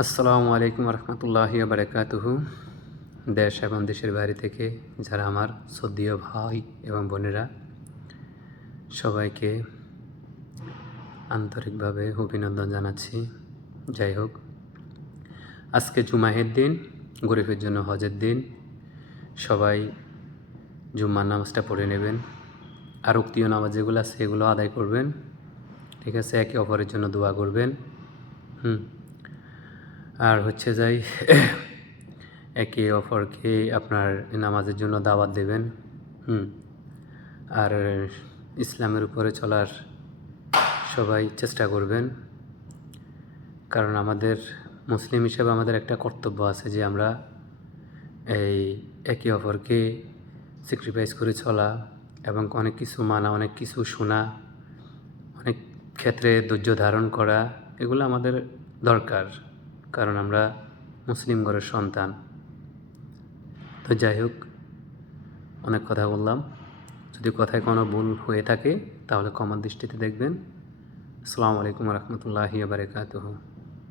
আসসালামু আলাইকুম রহমতুল্লাহি বারাকাতুহু। দেশ এবং দেশের বাইরে থেকে যারা আমার শ্রদ্ধেয় ভাই এবং বোনেরা, সবাইকে আন্তরিকভাবে অভিনন্দন জানাচ্ছি। যাই হোক, আজকে জুমাহের দিন, গরিবের জন্য হজের দিন। সবাই জুম্মার নামাজটা পড়ে নেবেন, আর উক্তীয় নামাজ যেগুলো আছে সেগুলো আদায় করবেন। ঠিক আছে, একে অপরের জন্য দোয়া করবেন। আর হচ্ছে যাই একে অপরকে আপনার নামাজের জন্য দাওয়াত দেবেন। আর ইসলামের উপরে চলার সবাই চেষ্টা করবেন, কারণ আমাদের মুসলিম হিসেবে আমাদের একটা কর্তব্য আছে যে আমরা এই একে অপরকে স্যাক্রিফাইস করে চলা এবং অনেক কিছু মানা, অনেক কিছু শোনা, অনেক ক্ষেত্রে ধৈর্য ধারণ করা, এগুলো আমাদের দরকার, কারণ আমরা মুসলিম ঘরের সন্তান। তো যাই হোক, অনেক কথা বললাম। যদি কথায় কোনো ভুল হয়ে থাকে তাহলে ক্ষমার দৃষ্টিতে দেখবেন। আসসালামু আলাইকুম রহমতুল্লাহি বারাকাতুহু।